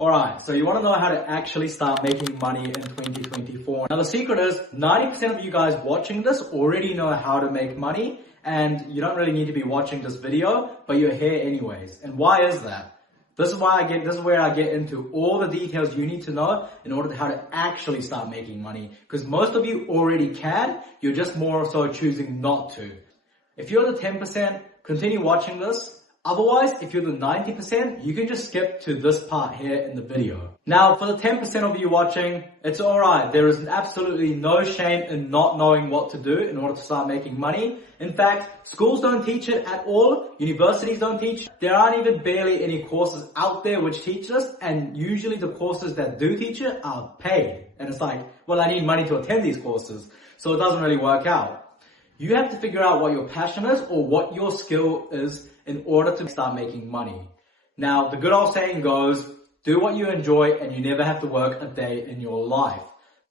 Alright, so you want to know how to actually start making money in 2024. Now the secret is 90% of you guys watching this already know how to make money, and you don't really need to be watching this video, but you're here anyways. And why is that? This is where I get into all the details you need to know in order to how to actually start making money. Because most of you already can, you're just more so choosing not to. If you're the 10%, continue watching this. Otherwise, if you're the 90%, you can just skip to this part here in the video. Now, for the 10% of you watching, it's alright. There is absolutely no shame in not knowing what to do in order to start making money. In fact, schools don't teach it at all. Universities don't teach it. There aren't even barely any courses out there which teach this. And usually the courses that do teach it are paid. And it's like, well, I need money to attend these courses. So it doesn't really work out. You have to figure out what your passion is or what your skill is in order to start making money. Now, the good old saying goes, do what you enjoy and you never have to work a day in your life.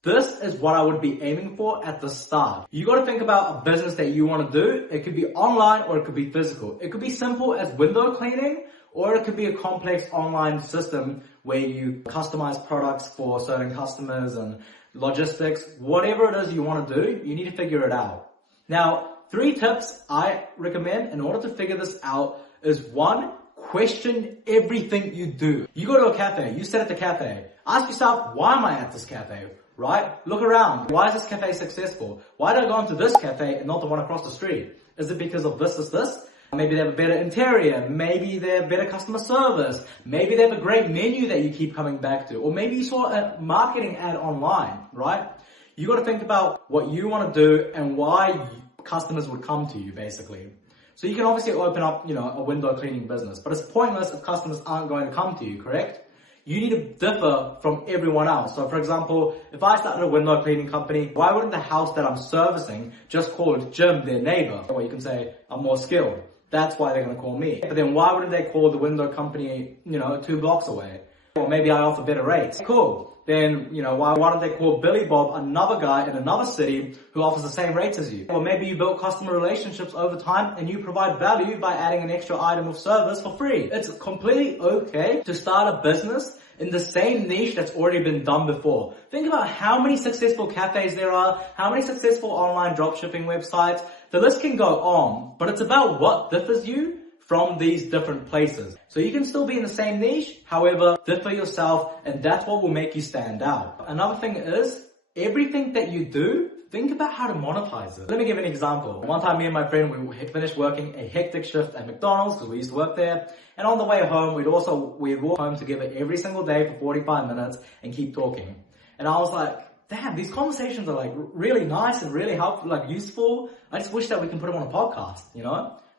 This is what I would be aiming for at the start. You got to think about a business that you want to do. It could be online or it could be physical. It could be simple as window cleaning, or it could be a complex online system where you customize products for certain customers and logistics. Whatever it is you want to do, you need to figure it out. Now, 3 tips I recommend in order to figure this out is 1, question everything you do. You go to a cafe, you sit at the cafe, ask yourself, why am I at this cafe, right? Look around. Why is this cafe successful? Why did I go into this cafe and not the one across the street? Is it because of this? Maybe they have a better interior. Maybe they have better customer service. Maybe they have a great menu that you keep coming back to. Or maybe you saw a marketing ad online, right? You got to think about what you want to do and why customers would come to you, basically. So you can obviously open up, a window cleaning business, but it's pointless if customers aren't going to come to you, correct? You need to differ from everyone else. So for example, if I started a window cleaning company, why wouldn't the house that I'm servicing just call Jim, their neighbor? Or you can say, I'm more skilled. That's why they're going to call me. But then why wouldn't they call the window company, 2 blocks away? Or maybe I offer better rates. Cool. Then, why don't they call Billy Bob, another guy in another city who offers the same rates as you? Or maybe you build customer relationships over time and you provide value by adding an extra item of service for free. It's completely okay to start a business in the same niche that's already been done before. Think about how many successful cafes there are, how many successful online dropshipping websites. The list can go on, but it's about what differs you from these different places. So you can still be in the same niche, however, differ yourself, and that's what will make you stand out. Another thing is, everything that you do, think about how to monetize it. Let me give an example. One time me and my friend, we finished working a hectic shift at McDonald's because we used to work there. And on the way home, we'd walk home together every single day for 45 minutes and keep talking. And I was like, damn, these conversations are like really nice and really helpful, like useful. I just wish that we can put them on a podcast,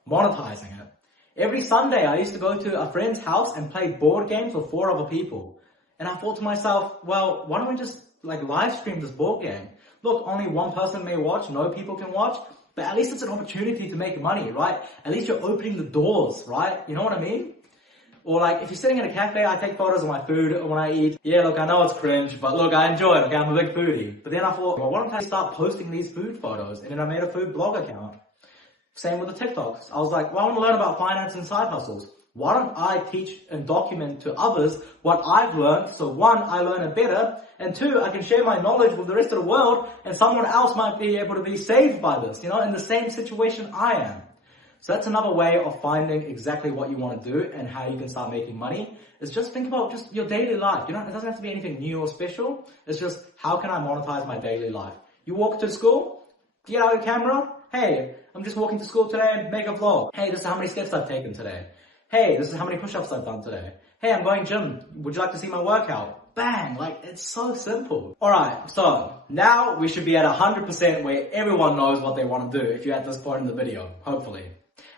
monetizing it. Every Sunday, I used to go to a friend's house and play board games with 4 other people. And I thought to myself, well, why don't we just live stream this board game? Look, only one person may watch, no people can watch, but at least it's an opportunity to make money, right? At least you're opening the doors, right? You know what I mean? Or if you're sitting in a cafe, I take photos of my food when I eat. Yeah, look, I know it's cringe, but look, I enjoy it. Okay, I'm a big foodie. But then I thought, well, why don't I start posting these food photos? And then I made a food blog account. Same with the TikToks. I was like, well, I want to learn about finance and side hustles. Why don't I teach and document to others what I've learned? So 1, I learn it better. And 2, I can share my knowledge with the rest of the world and someone else might be able to be saved by this, in the same situation I am. So that's another way of finding exactly what you want to do and how you can start making money. Is just think about just your daily life. It doesn't have to be anything new or special. It's just, how can I monetize my daily life? You walk to school, get out the camera. Hey, I'm just walking to school today, make a vlog. Hey, this is how many steps I've taken today. Hey, this is how many push-ups I've done today. Hey, I'm going gym. Would you like to see my workout? Bang, it's so simple. Alright, so now we should be at 100% where everyone knows what they want to do if you're at this point in the video, hopefully.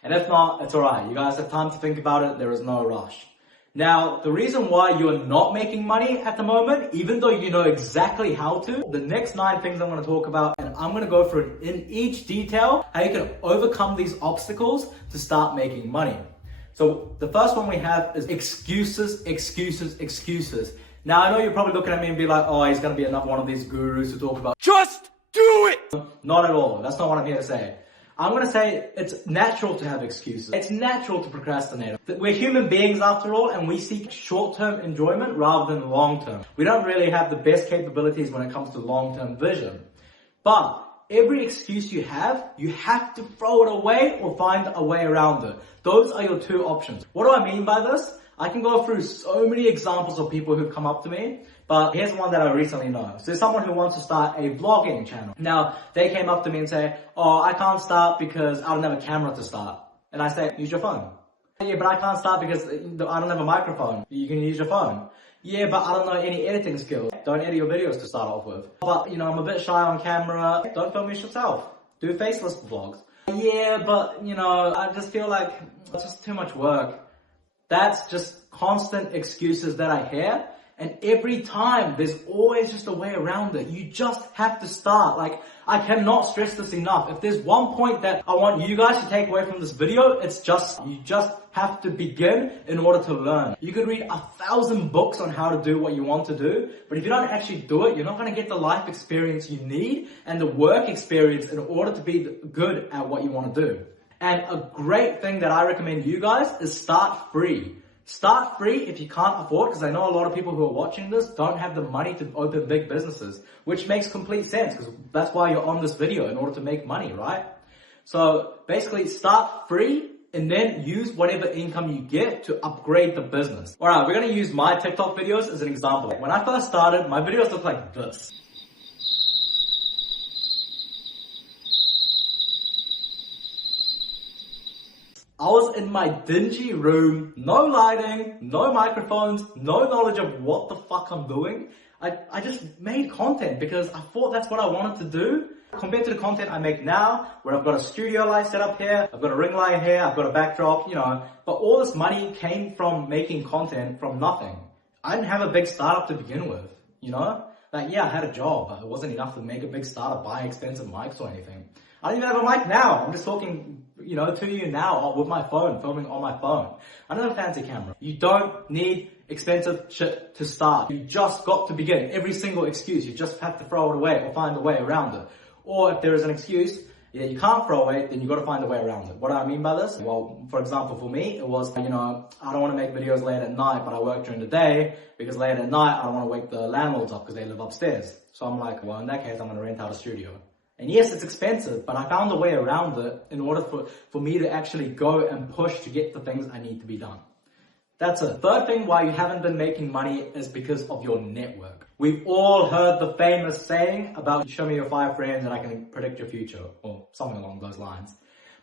And if not, it's alright. You guys have time to think about it. There is no rush. Now, the reason why you're not making money at the moment, even though you know exactly how to, the next 9 things I'm going to talk about, and I'm going to go through it in each detail, how you can overcome these obstacles to start making money. So the first one we have is excuses. Now, I know you're probably looking at me and be like, oh, he's going to be another one of these gurus who talk about, just do it! Not at all. That's not what I'm here to say. I'm going to say it's natural to have excuses. It's natural to procrastinate. We're human beings after all, and we seek short-term enjoyment rather than long-term. We don't really have the best capabilities when it comes to long-term vision. But every excuse you have to throw it away or find a way around it. Those are your two options. What do I mean by this? I can go through so many examples of people who've come up to me, but here's one that I recently know. So there's someone who wants to start a vlogging channel. Now, they came up to me and say, oh, I can't start because I don't have a camera to start. And I say, use your phone. Yeah, but I can't start because I don't have a microphone. You can use your phone. Yeah, but I don't know any editing skills. Don't edit your videos to start off with. But, I'm a bit shy on camera. Don't film yourself. Do faceless vlogs. Yeah, but, I just feel like it's just too much work. That's just constant excuses that I hear. And every time, there's always just a way around it. You just have to start. Like, I cannot stress this enough. If there's one point that I want you guys to take away from this video, it's you just have to begin in order to learn. You could read 1,000 books on how to do what you want to do, but if you don't actually do it, you're not going to get the life experience you need and the work experience in order to be good at what you want to do. And a great thing that I recommend you guys is start free. Start free if you can't afford, because I know a lot of people who are watching this don't have the money to open big businesses, which makes complete sense because that's why you're on this video, in order to make money, right? So basically start free and then use whatever income you get to upgrade the business. Alright, we're going to use my TikTok videos as an example. When I first started, my videos looked like this. I was in my dingy room, no lighting, no microphones, no knowledge of what the fuck I'm doing. I just made content because I thought that's what I wanted to do. Compared to the content I make now, where I've got a studio light set up here, I've got a ring light here, I've got a backdrop, but all this money came from making content from nothing. I didn't have a big startup to begin with, Like, yeah, I had a job, but it wasn't enough to make a big startup, buy expensive mics or anything. I don't even have a mic now. I'm just talking, to you now with my phone, filming on my phone. I don't have a fancy camera. You don't need expensive shit to start. You just got to begin. Every single excuse, you just have to throw it away or find a way around it. Or if there is an excuse that you can't throw away, then you got to find a way around it. What do I mean by this? Well, for example, for me, it was, I don't want to make videos late at night, but I work during the day because late at night, I don't want to wake the landlords up because they live upstairs. So I'm like, well, in that case, I'm going to rent out a studio. And yes, it's expensive, but I found a way around it in order for me to actually go and push to get the things I need to be done. That's it. Third thing why you haven't been making money is because of your network. We've all heard the famous saying about show me your 5 friends and I can predict your future, or something along those lines.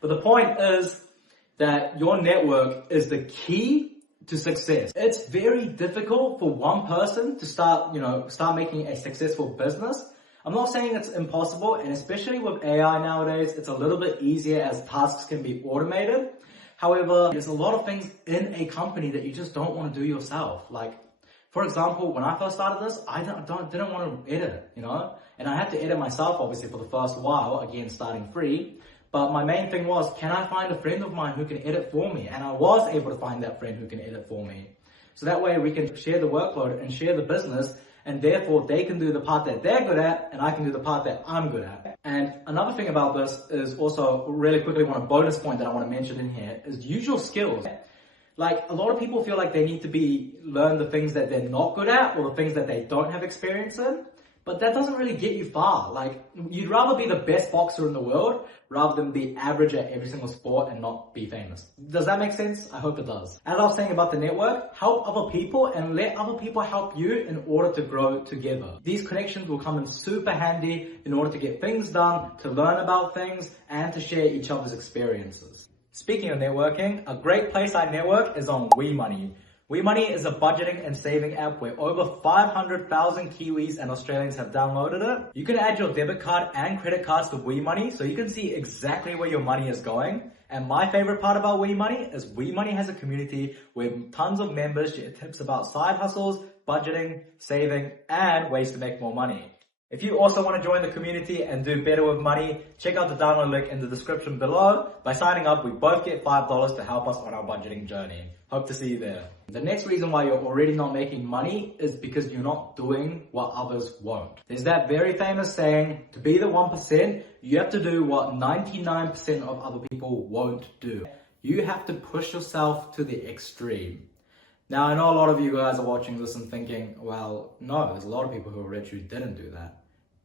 But the point is that your network is the key to success. It's very difficult for one person to start making a successful business. I'm not saying it's impossible, and especially with AI nowadays, it's a little bit easier as tasks can be automated. However, there's a lot of things in a company that you just don't want to do yourself. Like, for example, when I first started this, I didn't want to edit, and I had to edit myself, obviously, for the first while, again, starting free. But my main thing was, can I find a friend of mine who can edit for me? And I was able to find that friend who can edit for me. So that way we can share the workload and share the business, and therefore they can do the part that they're good at and I can do the part that I'm good at. And another thing about this is also really quickly a bonus point that I want to mention in here is use your skills. Like, a lot of people feel like they need to learn the things that they're not good at or the things that they don't have experience in. But that doesn't really get you far. Like, you'd rather be the best boxer in the world rather than be average at every single sport and not be famous. Does that make sense? I hope it does. As I was saying about the network, help other people and let other people help you in order to grow together. These connections will come in super handy in order to get things done, to learn about things, and to share each other's experiences. Speaking of networking, a great place I network is on WeMoney. WeMoney is a budgeting and saving app where over 500,000 Kiwis and Australians have downloaded it. You can add your debit card and credit cards to WeMoney so you can see exactly where your money is going. And my favorite part about WeMoney is WeMoney has a community with tons of members share tips about side hustles, budgeting, saving, and ways to make more money. If you also want to join the community and do better with money, check out the download link in the description below. By signing up, we both get $5 to help us on our budgeting journey. Hope to see you there. The next reason why you're already not making money is because you're not doing what others won't. There's that very famous saying, to be the 1%, you have to do what 99% of other people won't do. You have to push yourself to the extreme. Now, I know a lot of you guys are watching this and thinking, well, no, there's a lot of people who are rich who didn't do that.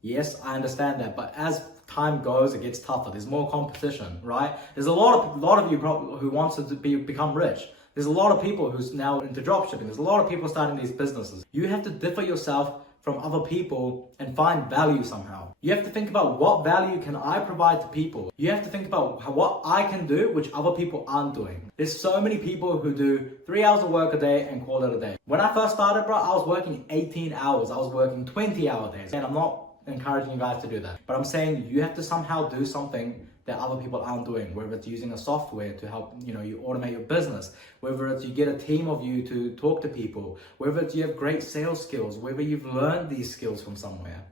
Yes, I understand that, but as time goes, it gets tougher. There's more competition, right? There's a lot of you who wants to become rich. There's a lot of people who's now into dropshipping. There's a lot of people starting these businesses. You have to differ yourself from other people and find value somehow. You have to think about what value can I provide to people. You have to think about what I can do which other people aren't doing. There's so many people who do 3 hours of work a day and call it a day. When I first started, bro, I was working 18 hours. I was working 20-hour days. And I'm not encouraging you guys to do that. But I'm saying you have to somehow do something that other people aren't doing, whether it's using a software to help, you automate your business, whether it's you get a team of you to talk to people, whether it's you have great sales skills, whether you've learned these skills from somewhere.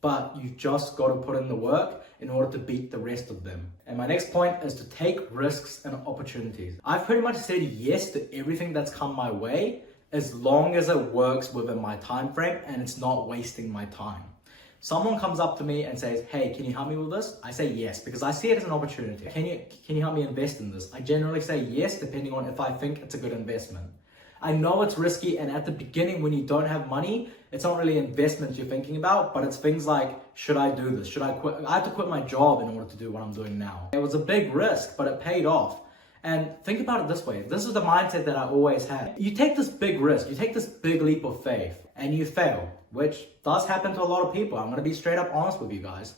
But you've just got to put in the work in order to beat the rest of them. And my next point is to take risks and opportunities. I've pretty much said yes to everything that's come my way as long as it works within my time frame and it's not wasting my time. Someone comes up to me and says, hey, can you help me with this? I say yes, because I see it as an opportunity. Can you help me invest in this? I generally say yes, depending on if I think it's a good investment. I know it's risky, and at the beginning when you don't have money, it's not really investments you're thinking about, but it's things like, should I do this? Should I quit? I have to quit my job in order to do what I'm doing now. It was a big risk, but it paid off. And think about it this way. This is the mindset that I always had. You take this big risk, you take this big leap of faith, and you fail, which does happen to a lot of people. I'm going to be straight up honest with you guys.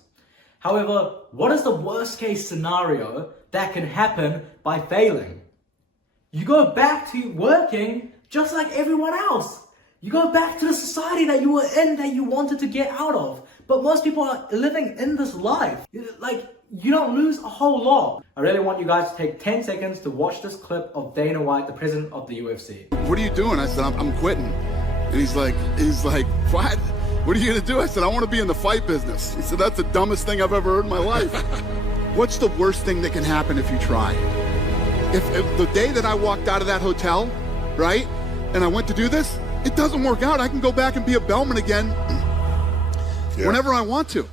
However, what is the worst case scenario that can happen by failing? You go back to working just like everyone else. You go back to the society that you were in, that you wanted to get out of. But most people are living in this life. Like, you don't lose a whole lot. I really want you guys to take 10 seconds to watch this clip of Dana White, the president of the UFC. What are you doing? I said, I'm quitting. And he's like, what? What are you gonna do? I said, I want to be in the fight business. He said, that's the dumbest thing I've ever heard in my life. What's the worst thing that can happen if you try? If the day that I walked out of that hotel, right, and I went to do this, it doesn't work out, I can go back and be a bellman again whenever I want to.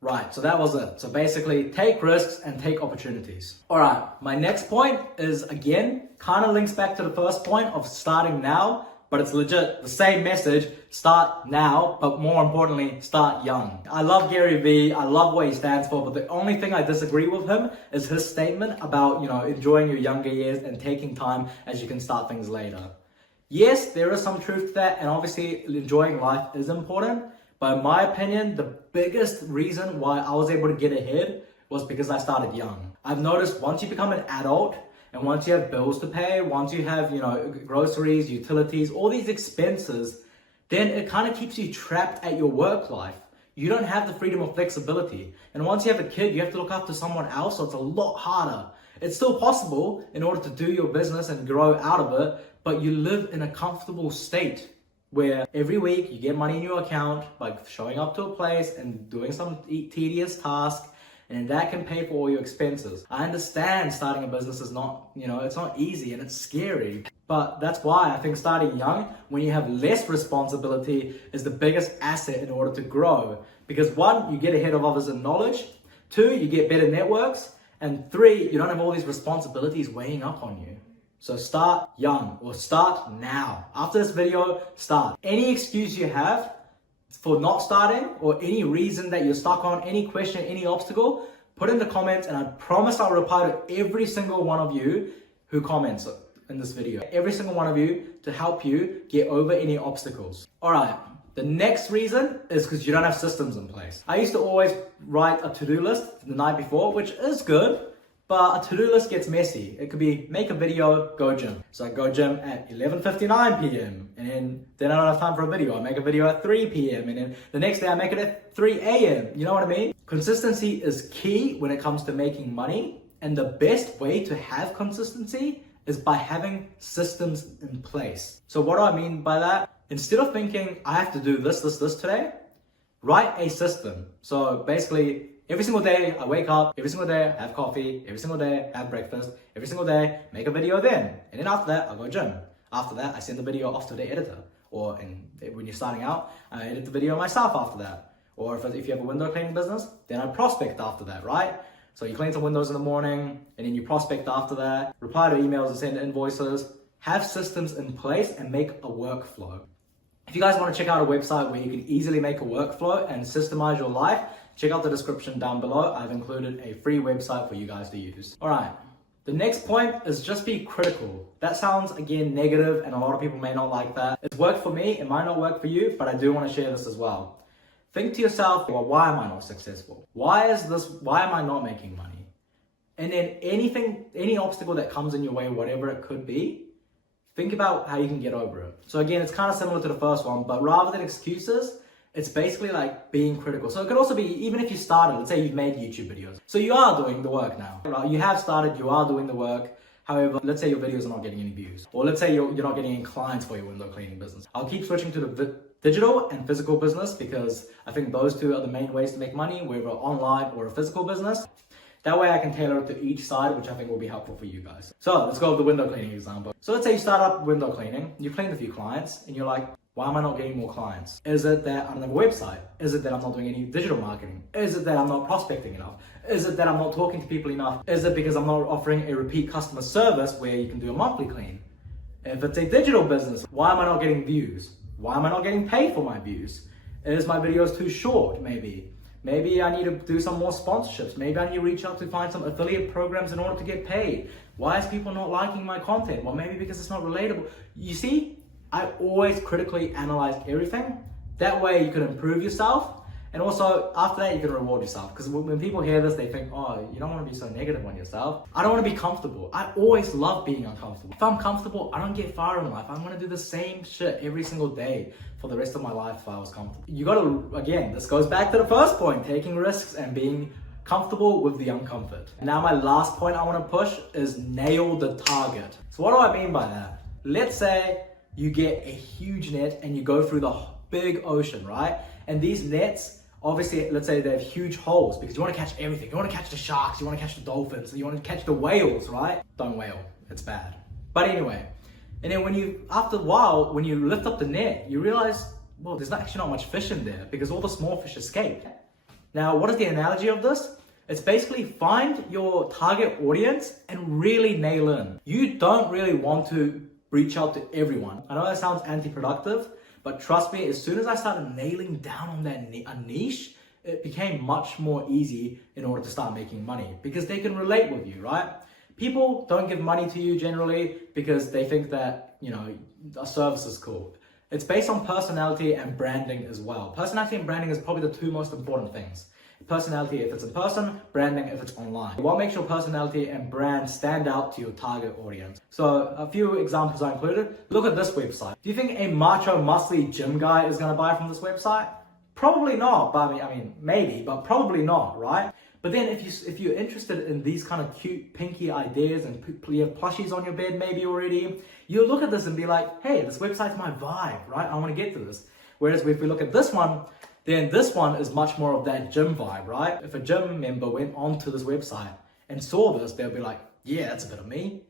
Right, so that was it. So basically, take risks and take opportunities. All right, my next point is, again, kind of links back to the first point of starting now, but it's legit the same message. Start now, but more importantly, start young. I love Gary Vee. I love what he stands for, but the only thing I disagree with him is his statement about, enjoying your younger years and taking time as you can start things later. Yes, there is some truth to that, and obviously enjoying life is important. But in my opinion, the biggest reason why I was able to get ahead was because I started young. I've noticed once you become an adult and once you have bills to pay, once you have, groceries, utilities, all these expenses, then it kind of keeps you trapped at your work life. You don't have the freedom of flexibility. And once you have a kid, you have to look after someone else, so it's a lot harder. It's still possible in order to do your business and grow out of it, but you live in a comfortable state where every week you get money in your account by showing up to a place and doing some tedious task, and that can pay for all your expenses. I understand starting a business is not, it's not easy and it's scary, but that's why I think starting young, when you have less responsibility, is the biggest asset in order to grow. Because 1, you get ahead of others in knowledge, 2, you get better networks, and 3, you don't have all these responsibilities weighing up on you. So start young, or start now. After this video, start. Any excuse you have for not starting, or any reason that you're stuck on, any question, any obstacle, put in the comments, and I promise I'll reply to every single one of you who comments in this video. Every single one of you, to help you get over any obstacles. All right, the next reason is because you don't have systems in place. I used to always write a to-do list the night before, which is good, but a to-do list gets messy. It could be make a video, go gym. So I go gym at 11:59 p.m. and then I don't have time for a video. I make a video at 3 p.m. and then the next day I make it at 3 a.m. You know what I mean? Consistency is key when it comes to making money, and the best way to have consistency is by having systems in place. So what do I mean by that? Instead of thinking I have to do this today, Write a system. So basically, every single day I wake up, every single day I have coffee, every single day I have breakfast, every single day make a video then. And then after that, I go gym. After that, I send the video off to the editor. Or when you're starting out, I edit the video myself after that. Or if you have a window cleaning business, then I prospect after that, right? So you clean some windows in the morning, and then you prospect after that, reply to emails and send invoices, have systems in place and make a workflow. If you guys want to check out a website where you can easily make a workflow and systemize your life, check out the description down below. I've included a free website for you guys to use. All right. The next point is just be critical. That sounds, again, negative, and a lot of people may not like that. It's worked for me, it might not work for you, but I do want to share this as well. Think to yourself, well, why am I not successful? Why am I not making money? And then any obstacle that comes in your way, whatever it could be, think about how you can get over it. So again, it's kind of similar to the first one, but rather than excuses, it's basically like being critical. So it could also be, even if you started, let's say you've made YouTube videos. So you are doing the work now, right? You have started, you are doing the work. However, let's say your videos are not getting any views. Or let's say you're not getting any clients for your window cleaning business. I'll keep switching to the digital and physical business because I think those two are the main ways to make money, whether online or a physical business. That way I can tailor it to each side, which I think will be helpful for you guys. So let's go with the window cleaning example. So let's say you start up window cleaning, you've cleaned a few clients, and you're like, why am I not getting more clients? Is it that I don't have a website? Is it that I'm not doing any digital marketing? Is it that I'm not prospecting enough? Is it that I'm not talking to people enough? Is it because I'm not offering a repeat customer service where you can do a monthly clean? If it's a digital business, why am I not getting views? Why am I not getting paid for my views? Is my videos too short, maybe? Maybe I need to do some more sponsorships. Maybe I need to reach out to find some affiliate programs in order to get paid. Why is people not liking my content? Well, maybe because it's not relatable. You see, I always critically analyze everything. That way you can improve yourself. And also, after that, you can reward yourself. Because when people hear this, they think, oh, you don't want to be so negative on yourself. I don't want to be comfortable. I always love being uncomfortable. If I'm comfortable, I don't get far in life. I'm going to do the same shit every single day for the rest of my life if I was comfortable. You got to, again, this goes back to the first point, taking risks and being comfortable with the uncomfort. Now, my last point I want to push is nail the target. So what do I mean by that? Let's say you get a huge net and you go through the big ocean, right? And these nets, obviously, let's say they have huge holes because you want to catch everything. You want to catch the sharks, you want to catch the dolphins, you want to catch the whales, right? Don't whale, it's bad. But anyway, and then after a while, when you lift up the net, you realize, well, there's actually not much fish in there because all the small fish escaped. Now, what is the analogy of this? It's basically find your target audience and really nail in. You don't really want to reach out to everyone. I know that sounds anti-productive, but trust me, as soon as I started nailing down on that a niche, it became much more easy in order to start making money because they can relate with you, right? People don't give money to you generally because they think that, a service is cool. It's based on personality and branding as well. Personality and branding is probably the two most important things. Personality if it's in person, branding if it's online. What makes your personality and brand stand out to your target audience? So a few examples I included. Look at this website. Do you think a macho, muscly gym guy is going to buy from this website? Probably not, but I mean, maybe, but probably not, right? But then if you're interested in these kind of cute, pinky ideas and you have plushies on your bed maybe already, you'll look at this and be like, hey, this website's my vibe, right? I want to get to this. Whereas if we look at this one, then this one is much more of that gym vibe, right? If a gym member went onto this website and saw this, they'll be like, yeah, that's a bit of me.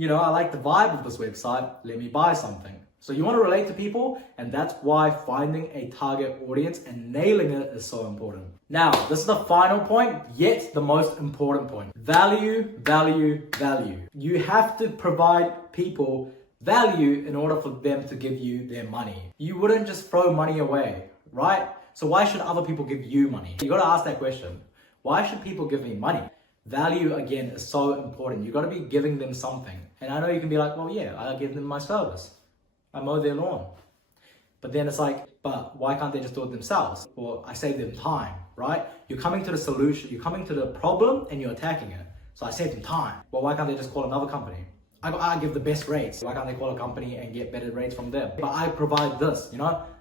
I like the vibe of this website, let me buy something. So you want to relate to people, and that's why finding a target audience and nailing it is so important. Now, this is the final point, yet the most important point. Value, value, value. You have to provide people value in order for them to give you their money. You wouldn't just throw money away, right? So why should other people give you money? You got to ask that question. Why should people give me money? Value, again, is so important. You got to be giving them something. And I know you can be like, well, yeah, I give them my service. I mow their lawn. But then it's like, but why can't they just do it themselves? Well, I save them time, right? You're coming to the solution, you're coming to the problem and you're attacking it. So I save them time. Well, why can't they just call another company? I give the best rates. Why can't they call a company and get better rates from them? But I provide this,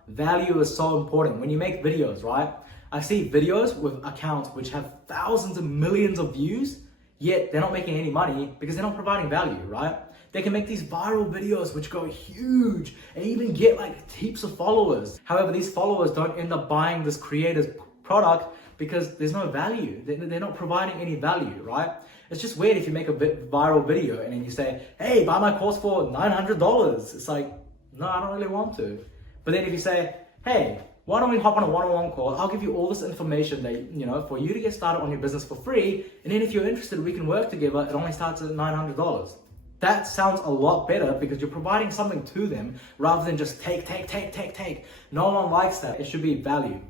Value is so important. When you make videos, right? I see videos with accounts which have thousands and millions of views, yet they're not making any money because they're not providing value, right? They can make these viral videos which go huge and even get like heaps of followers. However, these followers don't end up buying this creator's product because there's no value. They're not providing any value, right? It's just weird if you make a viral video and then you say, hey, buy my course for $900. It's like, no, I don't really want to. But then if you say, hey, why don't we hop on a one-on-one call? I'll give you all this information that, for you to get started on your business for free. And then if you're interested, we can work together. It only starts at $900. That sounds a lot better because you're providing something to them rather than just take. No one likes that. It should be value.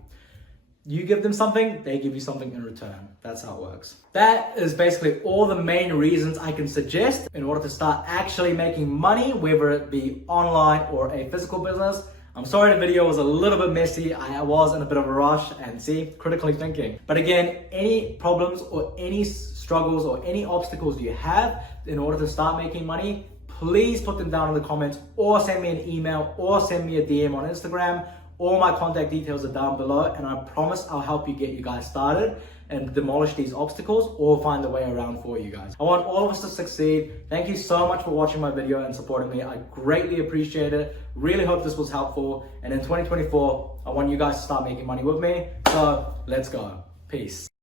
You give them something, they give you something in return. That's how it works. That is basically all the main reasons I can suggest in order to start actually making money, whether it be online or a physical business. I'm sorry the video was a little bit messy. I was in a bit of a rush and critically thinking. But again, any problems or any struggles or any obstacles you have in order to start making money, please put them down in the comments or send me an email or send me a DM on Instagram. All my contact details are down below, and I promise I'll help you get you guys started and demolish these obstacles or find a way around for you guys. I want all of us to succeed. Thank you so much for watching my video and supporting me. I greatly appreciate it. Really hope this was helpful. And in 2024, I want you guys to start making money with me. So let's go. Peace.